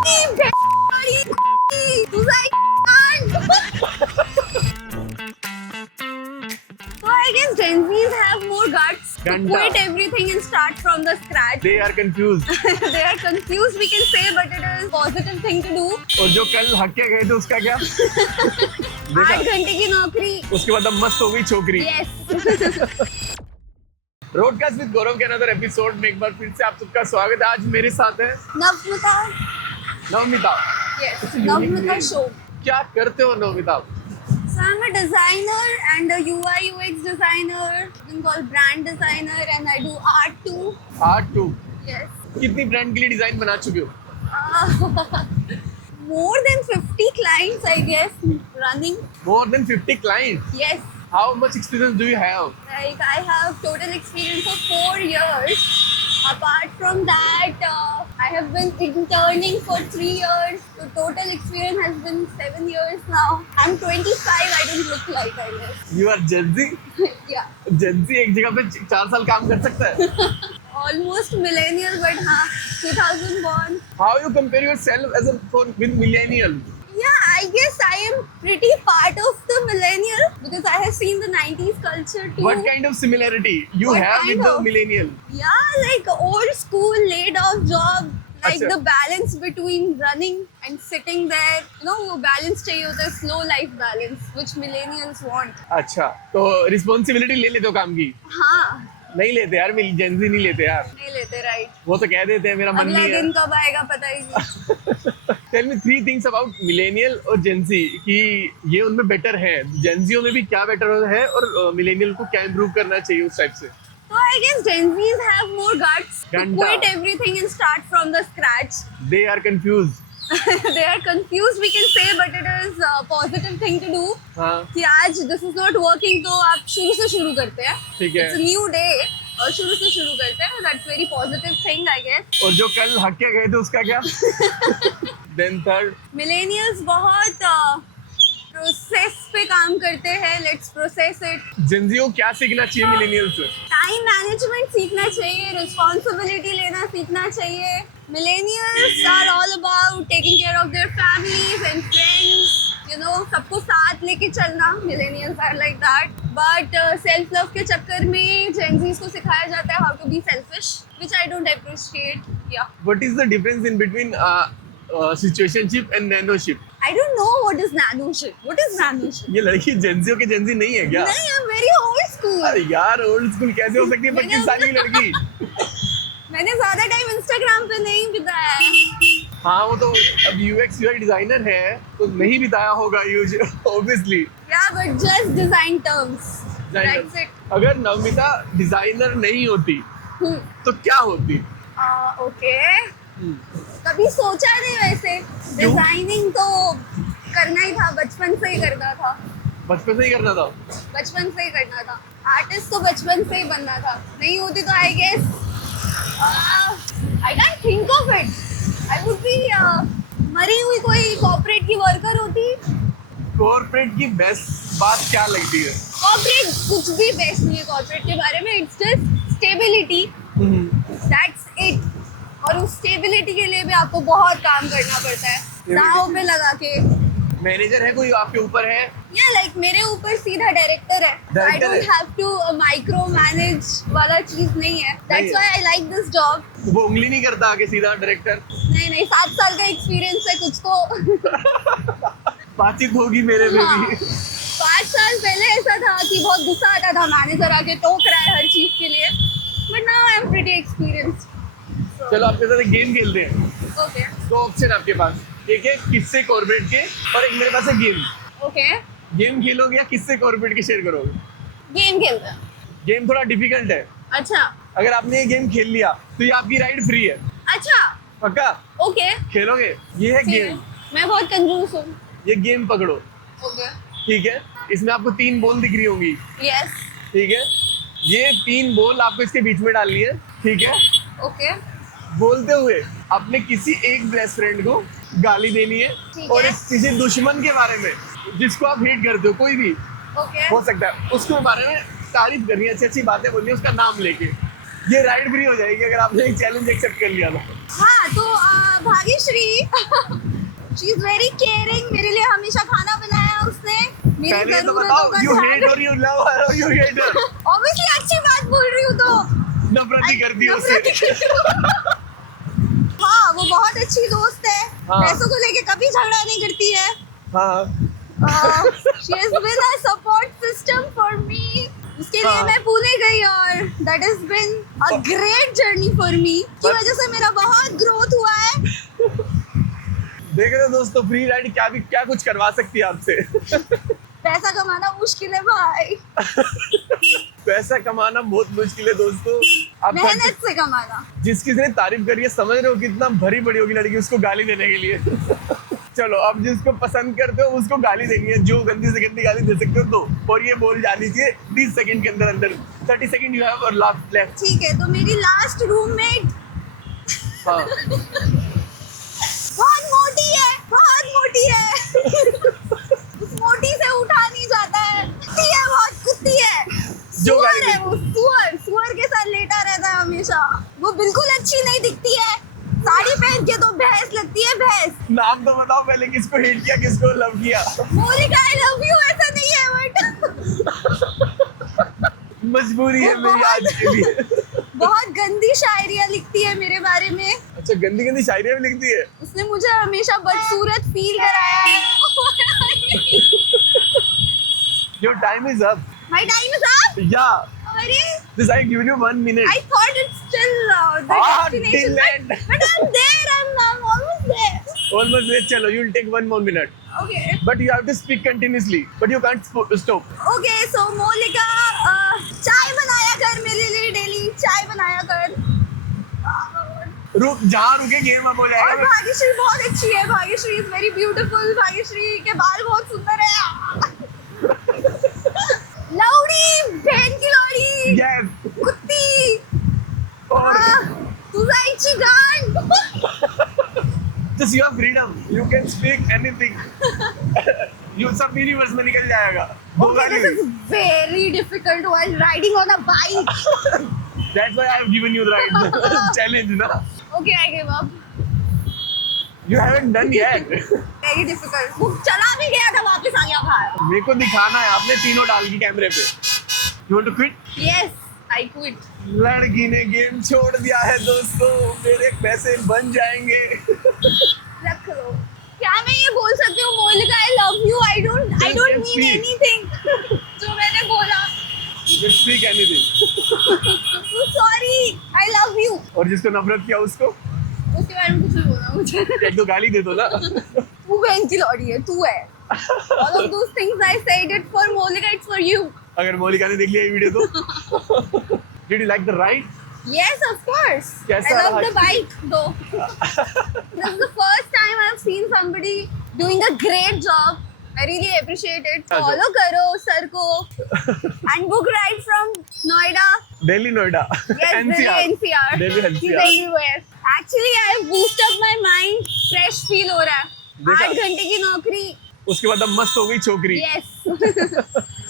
So I guess Gen Zs have more guts to Ganda. quit everything and start from the scratch. They are confused. They are confused, we can say, but it is a positive thing to do. और जो कल हक के गए थे उसका क्या? 8 घंटे की नौकरी. उसके बाद अब मस्त हो गई छोकरी. Yes. रोडकास्ट विद गौरव के अनदर एपिसोड में एक बार फिर से आप सबका स्वागत है. आज मेरे साथ है Navmita. Navmita. Yes. It's a unique Navmita name. show. क्या करते हो Navmita? So I'm a designer and a UI UX designer. You can call brand designer, and I do art too. Art too. Yes. कितनी ब्रांड के लिए design बना चुके हो? More than 50 clients, I guess, running. More than 50 clients. Yes. How much experience do you have? Like I have total experience of 4 years. Apart from that, I have been interning for 3 years. So total experience has been 7 years now. I'm 25. I don't look like, I guess. You are Gen Z. Yeah. Gen Z एक जगह पे 4 साल काम कर सकता है. Almost millennial, but 2000 born. How you compare yourself as a with millennial? Yeah, I guess I am pretty part of the millennial because I have seen the 90s culture too. What kind of similarity you What have with kind the of? millennial? Yeah, like old school laid off job. Like Achha. the balance between running and sitting there. You know, वो balance चाहिए होता है, slow life balance, which millennials want. अच्छा, तो responsibility ले लेते हो काम की? हाँ, नहीं लेते यार, Gen Z नहीं लेते यार. नहीं लेते, right? वो तो कह देते हैं मेरा मन अगला नहीं दिन है. कब आएगा पता ही नहीं. Tell me 3 things about millennial और Gen Z कि ये उनमें बेटर है. Gen Z में भी क्या बेटर है और मिलेनियल को क्या इम्प्रूव करना चाहिए उस टाइप से? So I guess Gen Zs have more guts to Ganda. quit everything and start from the scratch. They are confused. They are confused, we can say, but it is a positive thing to do. हाँ, कि आज this is not working, तो आप शुरू से शुरू करते हैं. ठीक है. It's a new day और शुरू से शुरू करते हैं. That's very positive thing, I guess. और जो कल हक के गए थे उसका क्या? Then third. Millennials बहुत प्रोसेस पे काम करते हैं. Let's process it. Gen Z को क्या सीखना चाहिए मिलेनियल से? टाइम मैनेजमेंट सीखना चाहिए, रिस्पॉन्सिबिलिटी लेना सीखना चाहिए. Millennials are all about taking care of their families and friends. You know, सबको साथ लेके चलना. Millennials are like that. But self love के चक्कर में Gen Zs को सिखाया जाता है how to be selfish, which I don't appreciate. Yeah. What is the difference in between situationship and nanoship? I don't know what is nanoship. What is nanoship? ये लड़की Gen Z के Gen Z नहीं है क्या? नहीं, I'm very old school. अरे यार old school कैसे हो सकती है मैंने 25 साल की लड़की? मैंने ज्यादा टाइम Instagram पे नहीं बिताया है. हाँ वो तो अब UX UI डिजाइनर है तो नहीं बिताया होगा obviously. Yeah, but just design terms. That's it. अगर नवमिता डिजाइनर नहीं होती तो क्या होती? Okay. कभी सोचा नहीं वैसे. डिजाइनिंग तो करना ही था, बचपन से ही करना था. बचपन से ही करना था. बचपन से ही करना था. आर्टिस्ट तो बचपन से ही बनना था. नहीं होती तो I guess I can think of it. I would be मरी हुई कोई कॉर्पोरेट की वर्कर होती. कॉर्पोरेट की बेस्ट बात क्या लगती है? कॉर्पोरेट कुछ भी बेस्ट नहीं है कॉर्पोरेट के बारे में. It's just stability. That's it. और उस स्टेबिलिटी के लिए भी आपको बहुत काम करना पड़ता है. दांव पे लगा के. मैनेजर है कोई आपके ऊपर है? या लाइक मेरे ऊपर सीधा डायरेक्टर है. आई Director डोंट है? हैव टू माइक्रो मैनेज वाला चीज नहीं है. That's why I like this job. वो उंगली नहीं करता आगे सीधा डायरेक्टर? नहीं 7 साल का एक्सपीरियंस है कुछ तो. बातचीत होगी मेरे में हाँ. भी. 5 साल पहले ऐसा था कि बहुत गुस्सा आता था. मैनेजर आके टोक रहा है हर चीज के लिए. But now I am pretty experienced. चलो आपके साथ एक गेम खेलते हैं. ओके 2 ऑप्शन आपके पास. एक है किससे कॉर्पोरेट के और एक मेरे पास है गेम. ओके. गेम खेलोगे या किससे कॉर्पोरेट के शेयर करोगे? गेम खेलते हैं. गेम थोड़ा डिफिकल्ट है. अच्छा. अगर आपने ये गेम खेल लिया तो ये आपकी राइड फ्री है. अच्छा. पक्का ओके. खेलोगे? ये है ठीक है. गेम. मैं बहुत कंजूस हूँ. ये गेम पकड़ो. ओके. ठीक है. इसमें आपको 3 बॉल दिख रही होंगी. यस. ठीक है. ये 3 बॉल आपको इसके बीच में डालनी है. ठीक है. ओके. बोलते हुए अपने किसी एक बेस्ट फ्रेंड को गाली देनी है. ठीक और है. इस किसी दुश्मन के बारे में जिसको आप हेट करते हो कोई भी ओके. हो सकता है उसके बारे में तारीफ करनी है, अच्छी अच्छी बातें बोलनी है उसका नाम लेके. ये राइड फ्री हो जाएगी अगर आपने एक चैलेंज एक्सेप्ट कर लिया तो. हाँ तो Bhagyashree she is very caring, मेरे लिए हमेशा खाना बनाया उसने, मेरी पहले तो जरूरतों बताओ, का यू ध्यान हेट और यू लव और यू हेट हर? ऑब्वियसली अच्छी बात बोल रही हूँ तो नफरत ही करती है नफरत ही उससे। करती हूँ। हाँ वो बहुत अच्छी दोस्त है, हाँ। पैसों को लेके कभी झगड़ा नहीं करती है। हाँ, She has been a support system for me. उसके लिए हाँ। मैं पुणे गई और that has been a great journey for me, की वजह से मेरा बहुत ग्रोथ हुआ है। देख रहे हो दोस्तों, फ्री राइड क्या कुछ करवा सकती है आपसे। पैसा कमाना मुश्किल है भाई, पैसा कमाना बहुत मुश्किल है दोस्तों। आप मेहनत से कमाना। जिस किसी ने तारीफ करी है, समझ रहे हो कितना भरी बड़ी होगी लड़की उसको गाली देने के लिए। चलो, अब जिसको पसंद करते हो उसको गाली देंगे, जो गंदी से गंदी गाली दे सकते हो तो, और ये बोल जा दीजिए 20 सेकंड के अंदर अंदर। 30 सेकंड यू हैव और लास्ट लेफ्ट। ठीक है, तो मेरी लास्ट रूममेट हाँ, बहुत मोटी है, बहुत मोटी है। उस मोटी से उठा नहीं जाता है, कुत्ती है, बहुत कुत्ती है। जो सुअर गाली है वो, सुअर के साथ लेटा रहता है हमेशा। वो बिल्कुल अच्छी नहीं दिखती है, साड़ी पहन के तो भैंस लगती है, भैंस। नाम तो बताओ पहले, किसको हेट किया किसको लव किया? मोनिका आई लव यू ऐसा नहीं है बट मजबूरी है वो मेरी आज के लिए। बहुत गंदी शायरियाँ लिखती है मेरे बारे में। अच्छा, गंदी गंदी शायरियाँ भी लिखती है? उसने मुझे हमेशा बदसूरत फील कराया है। Your time is up. My time is up. Yeah. अरे This I given you 1 minute. I thought it's still the destination, till end. but I'm there. I'm almost there. Almost there. Chalo, you'll take 1 more minute. Okay. But you have to speak continuously. But you can't stop. Okay. So मोलिका चाय बनाया कर मेरे लिए daily, चाय बनाया कर। रुक, जहाँ रुके गेम अब हो और जाएगा। भाग्यश्री बहुत अच्छी है, Bhagyashree is very beautiful, Bhagyashree के बाल बहुत सुंदर है। लौड़ी, बहन की लौड़ी, Yes. कुत्ती, और तुझा इच्छी गांड। just you have freedom. You can speak anything. You सब universe में निकल जाएगा। दो Okay, गाली this is very difficult while riding on a bike. That's why I have given you the right challenge, ना? Okay, I give up. You haven't done yet. Very difficult. वो चला भी गया था, वापस आ गया बाहर। मेरे को दिखाना है, आपने तीनों डाल की कैमरे पे। You want to quit? Yes, I quit. लड़की ने गेम छोड़ दिया है दोस्तों, मेरे पैसे बन जाएंगे। रख लो। क्या मैं ये बोल सकती हूँ Monika I love you, I don't can mean speak. anything जो मैंने बोला। Just speak anything. Sorry, I love you। और जिसको नफरत किया उसको उसके बारे में कुछ नहीं बोलना मुझे। एक दो गाली दे दो ना। तू बहन की लौड़ी है, तू है। All of those things I said it for Monica, it's for you. अगर मोनिका ने देख लिया ये वीडियो तो। Did you like the ride? Yes, of course. कैसा I love रहा? the bike though. This is the first time I've seen somebody doing a great job. I really appreciate it. अच्छा। Follow करो sir को and book ride from Noida. Delhi, Noida. Yes, Delhi NCR. Delhi He's NCR. everywhere. Actually, I have boosted up my mind. Fresh feel हो रहा है। देखा? 8 घंटे की नौकरी। उसके बाद अब मस्त हो गई छोकरी। Yes.